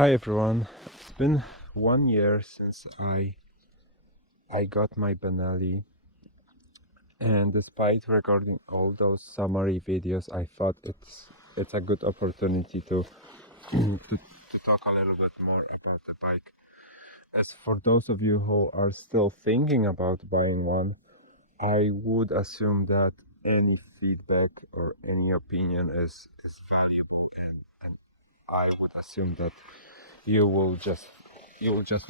Hi everyone. It's been 1 year since I got my Benelli, and despite recording all those summary videos, I thought it's a good opportunity to to talk a little bit more about the bike. As for those of you who are still thinking about buying one, I would assume that any feedback or any opinion is valuable, and I would assume that you will just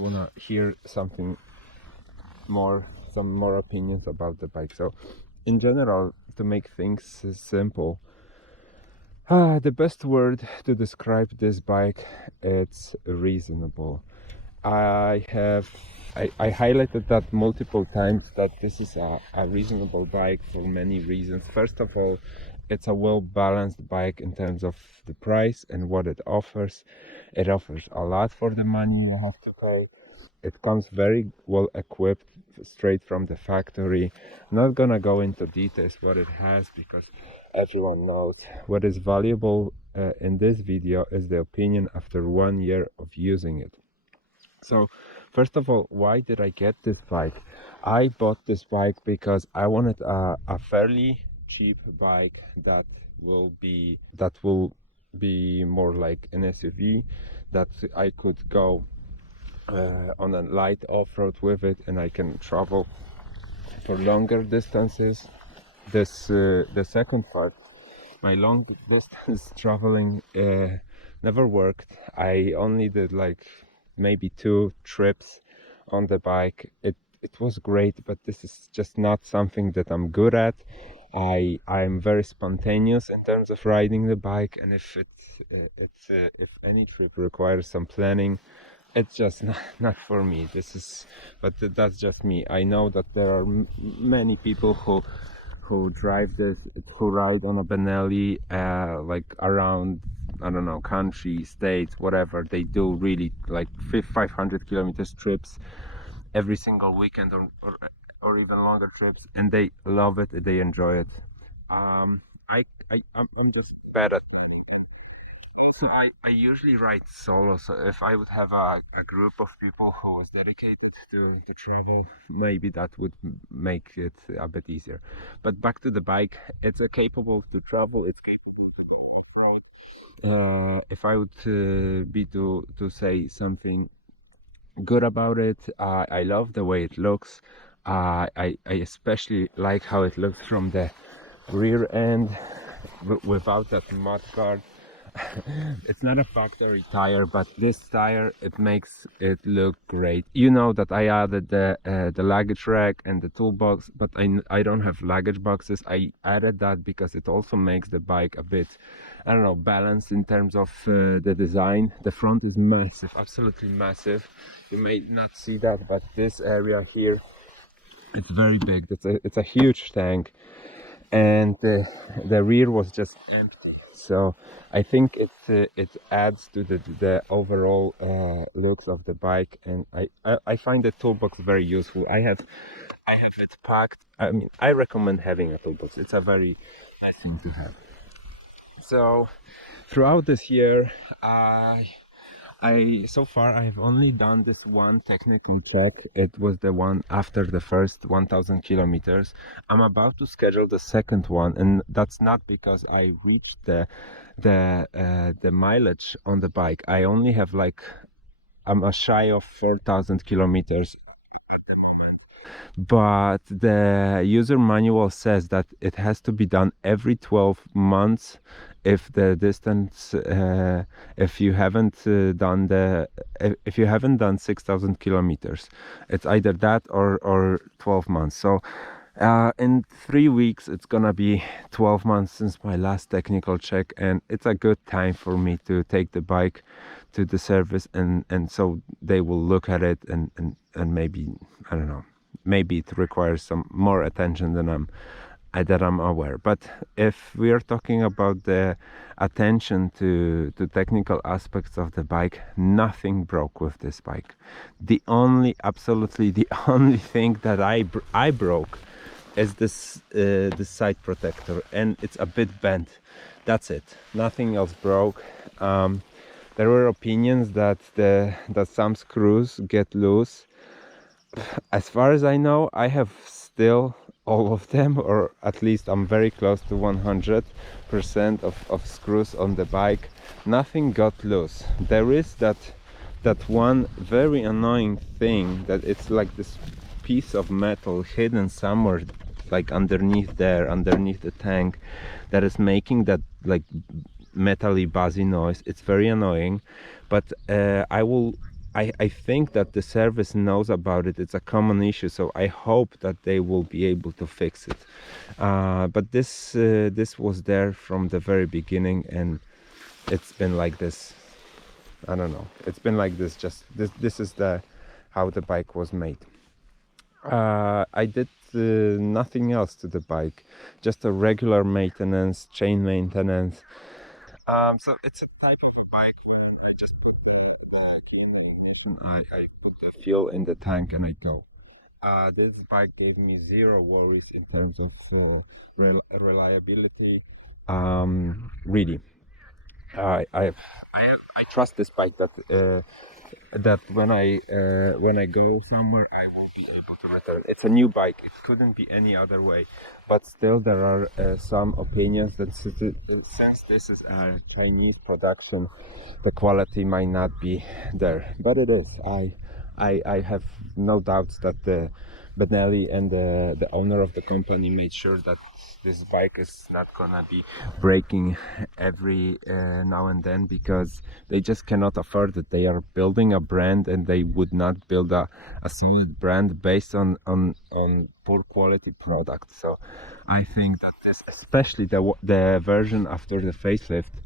want to hear some more opinions about the bike. So in general, to make things simple, the best word to describe this bike, it's reasonable. I highlighted that multiple times, that this is a reasonable bike for many reasons. First of all, it's a well-balanced bike in terms of the price and what it offers. It offers a lot for the money you have to pay. It comes very well equipped straight from the factory. Not gonna go into details what it has, because everyone knows. What is valuable in this video is the opinion after 1 year of using it. So first of all, why did I get this bike? I bought this bike because I wanted a fairly cheap bike that will be more like an SUV, that I could go on a light off-road with it, and I can travel for longer distances. The second part, my long distance traveling never worked. I only did like maybe 2 trips on the bike. It was great, but this is just not something that I'm good at. I'm very spontaneous in terms of riding the bike, and if if any trip requires some planning, it's just not for me. That's just me. I know that there are many people who drive this, who ride on a Benelli, like around, I don't know, country, states, whatever. They do really like 500 kilometers trips every single weekend, or even longer trips, and they love it. They enjoy it. I'm just bad at. So I usually ride solo, so if I would have a group of people who was dedicated to travel, maybe that would make it a bit easier. But back to the bike, it's capable to travel, it's capable to go off-road. If I would be to say something good about it, I love the way it looks. I especially like how it looks from the rear end without that mud guard. It's not a factory tire, but this tire, it makes it look great. You know that I added the luggage rack and the toolbox, but I don't have luggage boxes. I added that because it also makes the bike a bit, I don't know, balanced in terms of the design. The front is massive, absolutely massive. You may not see that, but this area here, it's very big. It's a huge tank, and the rear was just empty. So I think it adds to the overall looks of the bike, and I find the toolbox very useful. I have it packed. I mean, I recommend having a toolbox. It's a very nice thing to have. So throughout this year, so far I've only done this one technical check. It was the one after the first 1000 kilometers. I'm about to schedule the second one, and that's not because I reached the mileage on the bike. I only have like, I'm a shy of 4000 kilometers, but the user manual says that it has to be done every 12 months if the distance, if you haven't done 6000 kilometers. It's either that or 12 months. So in 3 weeks it's gonna be 12 months since my last technical check, and it's a good time for me to take the bike to the service, and so they will look at it, and maybe, I don't know, maybe it requires some more attention than I'm aware. But if we are talking about the attention to technical aspects of the bike, nothing broke with this bike. Absolutely the only thing that I broke is this side protector, and it's a bit bent. That's it. Nothing else broke. there were opinions that some screws get loose. As far as I know, I have still all of them, or at least I'm very close to 100% of screws on the bike. Nothing got loose. There is that one very annoying thing, that it's like this piece of metal hidden somewhere, like underneath the tank, that is making that like metally buzzy noise. It's very annoying, but I think that the service knows about it. It's a common issue, so I hope that they will be able to fix it. But this was there from the very beginning, and it's been like this. I don't know. It's been like this. Just this is the how the bike was made. I did nothing else to the bike, just a regular maintenance, chain maintenance. So it's a type of a bike when I just put the I put the fuel in the tank and I go. This bike gave me zero worries in terms of reliability. Really, I trust this bike that when I go somewhere, I will be able to return. It's a new bike. It couldn't be any other way. But still, there are some opinions that since this is a Chinese production, the quality might not be there. But it is. I have no doubts that the Benelli and the owner of the company made sure that this bike is not gonna be breaking every now and then, because they just cannot afford it. They are building a brand, and they would not build a solid brand based on poor quality product. So I think that this, especially the version after the facelift,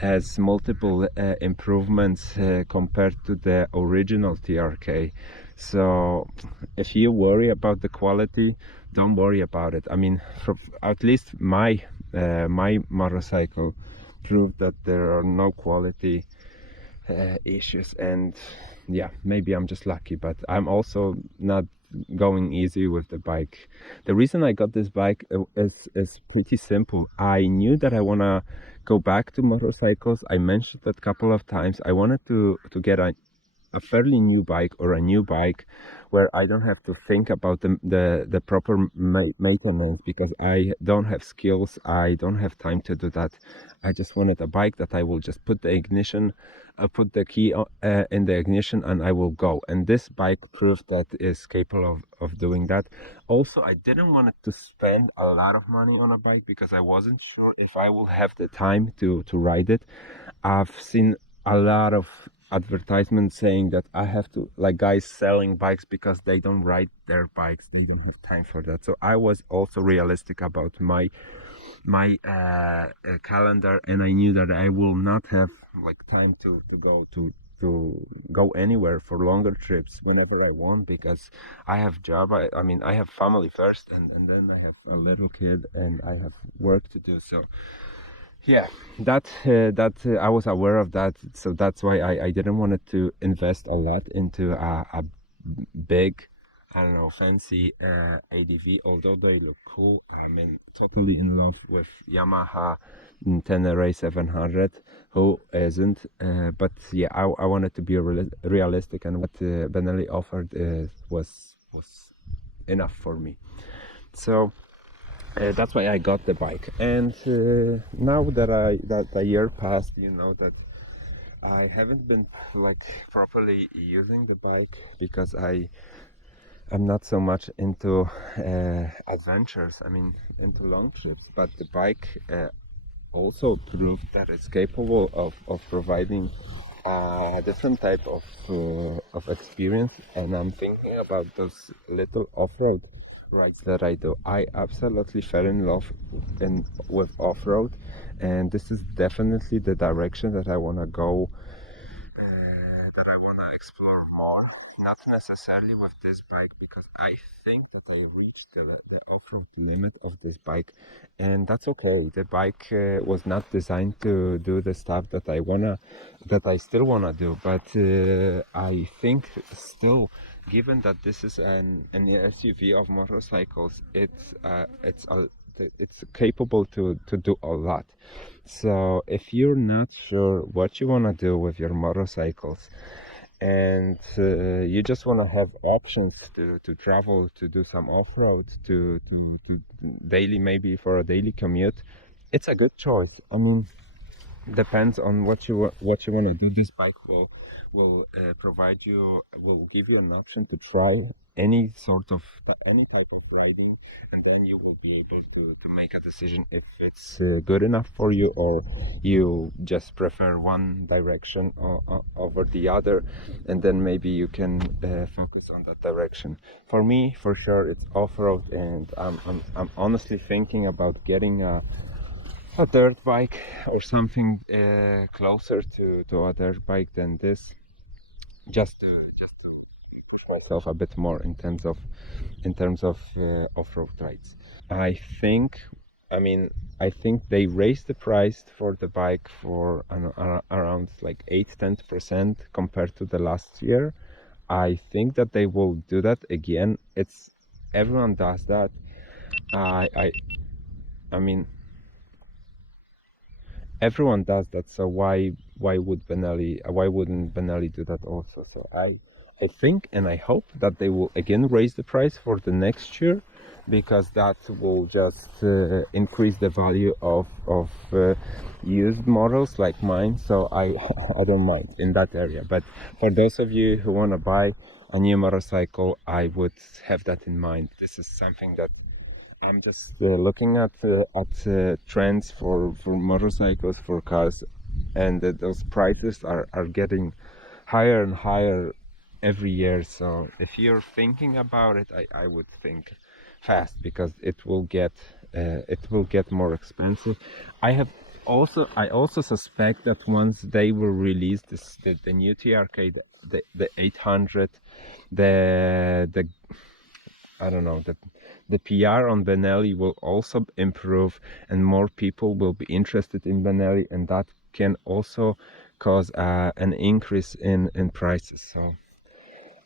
has multiple improvements compared to the original TRK. So if you worry about the quality, don't worry about it. I mean, at least my motorcycle proved that there are no quality issues. And yeah, maybe I'm just lucky, but I'm also not going easy with the bike. The reason I got this bike is pretty simple. I knew that I want to go back to motorcycles. I mentioned that a couple of times. I wanted to get a fairly new bike, or a new bike where I don't have to think about the proper maintenance, because I don't have skills. I don't have time to do that. I just wanted a bike that I will just put the ignition, put the key in the ignition, and I will go. And this bike proved that is capable of doing that. Also, I didn't want to spend a lot of money on a bike because I wasn't sure if I will have the time to ride it. I've seen a lot of advertisements saying that I have to, like, guys selling bikes because they don't ride their bikes, they don't have time for that. So I was also realistic about my calendar, and I knew that I will not have like time to go anywhere for longer trips whenever I want, because I have job. I mean, I have family first, and then I have a little kid, and I have work to do. So yeah, that I was aware of that, so that's why I didn't want to invest a lot into a big, I don't know, fancy ADV. Although they look cool, I mean, totally in love with Yamaha Tenere 700. Who isn't? But yeah, I wanted to be realistic, and what Benelli offered was enough for me. So that's why I got the bike. And now that a year passed, you know that I haven't been like properly using the bike, because I'm not so much into adventures. I mean, into long trips. But the bike also proved that it's capable of providing a different type of experience. And I'm thinking about those little off-road rides that I do. I absolutely fell in love with off-road, and this is definitely the direction that I want to go, that I want to explore more. Not necessarily with this bike, because I think that I reached the off-road limit of this bike, and that's okay. The bike was not designed to do the stuff that I still wanna do. But I think still, given that this is an SUV of motorcycles, it's it's capable to do a lot. So if you're not sure what you want to do with your motorcycles, and you just want to have options to travel, to do some off-road, to daily, maybe for a daily commute, it's a good choice. I mean, depends on what you want to do. This bike will give you an option to try any type of riding, and then you will be able to make a decision if it's good enough for you, or you just prefer one direction over the other, and then maybe you can focus on that direction. For me, for sure, it's off-road, and I'm honestly thinking about getting a dirt bike or something closer to a dirt bike than this, just to push myself a bit more in terms of off-road rides. I think, I mean, I think they raised the price for the bike for around like 8-10% compared to the last year. I think that they will do that again. It's Everyone does that. I mean, everyone does that, so why wouldn't Benelli do that also? So I think and I hope that they will again raise the price for the next year, because that will just increase the value of used models like mine. So I I don't mind in that area. But for those of you who want to buy a new motorcycle, I would have that in mind. This is something that I'm just looking at trends for motorcycles, for cars, and those prices are getting higher and higher every year. So if you're thinking about it, I would think fast, because it will get more expensive. I also suspect that once they will release the new TRK, the 800, the I don't know, the PR on Benelli will also improve, and more people will be interested in Benelli, and that can also cause an increase in prices. So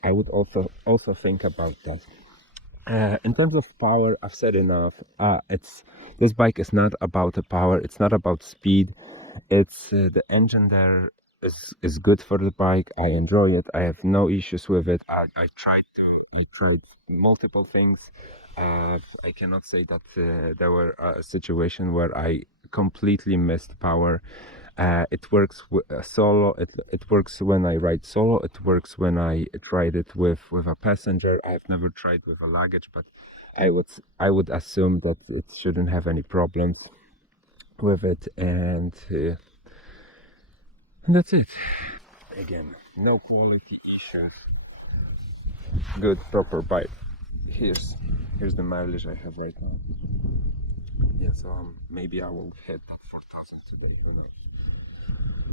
I would also think about that. In terms of power, I've said enough. It's This bike is not about the power. It's not about speed. It's the engine there is good for the bike. I enjoy it. I have no issues with it. I tried multiple things. I cannot say that there were a situation where I completely missed power. It works solo. It works when I ride solo. It works when I tried it with a passenger. I've never tried with a luggage, but I would assume that it shouldn't have any problems with it, and that's it. Again, no quality issues. Good, proper bike. Here's the mileage I have right now. Yeah, so maybe I will hit that 4,000 today. Who knows?